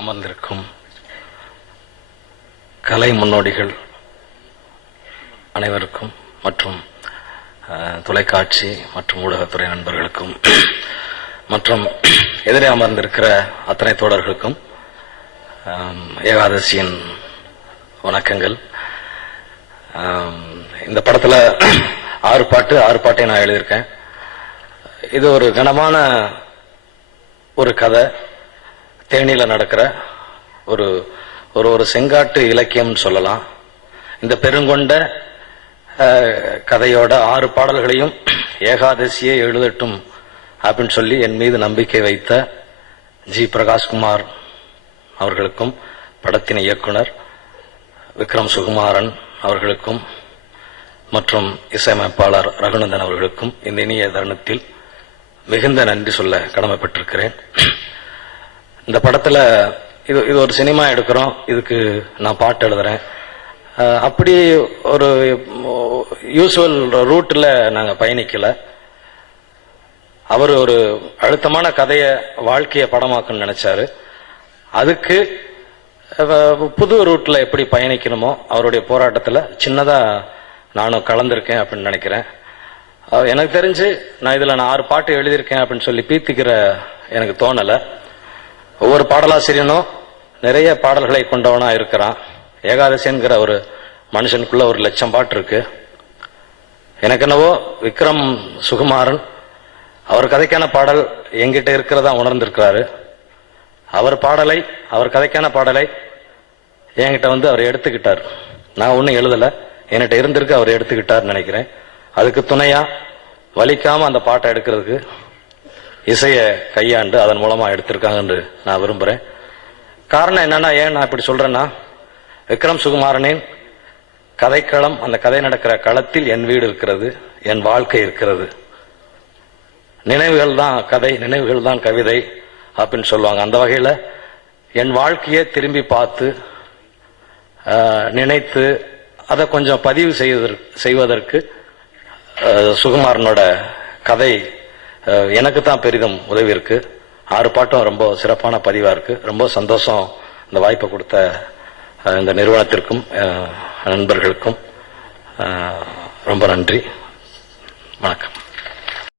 அமர்ந்திருக்கும் கலை முன்னோடிகள் அனைவருக்கும் மற்றும் தொலைக்காட்சி மற்றும் ஊடகத்துறை நண்பர்களுக்கும் மற்றும் எதிரே அமர்ந்திருக்கிற அத்தனை தோழர்களுக்கும் ஏகாதசியின் வணக்கங்கள். இந்த படத்துல 6 பாட்டை நான் எழுதியிருக்கேன். இது ஒரு கனமான ஒரு கதை, தேனியில நடக்கிற ஒரு ஒரு செங்காட்டு இலக்கியம் சொல்லலாம். இந்த பெருங்கொண்ட கதையோட 6 பாடல்களையும் ஏகாதசியே எழுதட்டும் அப்படின்னு சொல்லி என் மீது நம்பிக்கை வைத்த ஜி பிரகாஷ்குமார் அவர்களுக்கும், படத்தின் இயக்குனர் விக்ரம் சுகுமாரன் அவர்களுக்கும் மற்றும் இசையமைப்பாளர் ரகுநந்தன் அவர்களுக்கும் இந்த இனிய தருணத்தில் மிகுந்த நன்றி சொல்ல கடமைப்பட்டிருக்கிறேன். இந்த படத்துல இது ஒரு சினிமா எடுக்கிறோம், இதுக்கு நான் பாட்டு எழுதுறேன். அப்படி ஒரு யூசுவல் ரூட்ல நாங்க பயணிக்கல. அவர் ஒரு அழுத்தமான கதையை, வாழ்க்கையை படமாக்கணும்னு நினைச்சாரு. அதுக்கு புது ரூட்ல எப்படி பயணிக்கணுமோ அவருடைய போராட்டத்துல சின்னதா நானும் கலந்திருக்கேன் அப்படின்னு நினைக்கிறேன். எனக்கு தெரிஞ்சு நான் 6 பாட்டு எழுதியிருக்கேன் அப்படின்னு சொல்லி பீத்திக்கிற எனக்கு தோணல. ஒவ்வொரு பாடலாசிரியனும் நிறைய பாடல்களை கொண்டவனா இருக்கிறான். ஏகாதசிங்கிற ஒரு மனுஷனுக்குள்ள 1,00,000 பாட்டு இருக்கு. எனக்கு என்னவோ விக்ரம் சுகுமாரன் அவர் கதைக்கான பாடல் என்கிட்ட இருக்கிறதா உணர்ந்திருக்கிறாரு. அவர் கதைக்கான பாடலை என்கிட்ட அவர் எடுத்துக்கிட்டார். நான் ஒன்னும் எழுதல, என்கிட்ட இருந்திருக்கு, அவர் எடுத்துக்கிட்டார் நினைக்கிறேன். அதுக்கு துணையா வலிக்காம அந்த பாட்டை எடுக்கிறதுக்கு இசைய கையாண்டு அதன் மூலமா எடுத்திருக்காங்கன்னு நான் விரும்புறேன். காரணம் என்னன்னா, ஏன் நான் இப்படி சொல்றேன்னா, விக்ரம் சுகுமாரனின் கதைக்களம், அந்த கதை நடக்கிற களத்தில் என் வீடு இருக்கிறது, என் வாழ்க்கை இருக்கிறது. நினைவுகள் தான் கதை, நினைவுகள் தான் கவிதை அப்படின்னு சொல்லுவாங்க. அந்த வகையில என் வாழ்க்கையை திரும்பி பார்த்து நினைத்து அதை கொஞ்சம் பதிவு செய்வதற்கு சுகுமாரனோட கதை எனக்கு தான் பெரிதும் உதவி இருக்கு. 6 பாட்டும் ரொம்ப சிறப்பான பதிவா இருக்கு. ரொம்ப சந்தோஷம் இந்த வாய்ப்பை கொடுத்த இந்த நிறுவனத்திற்கும் நண்பர்களுக்கும் ரொம்ப நன்றி. வணக்கம்.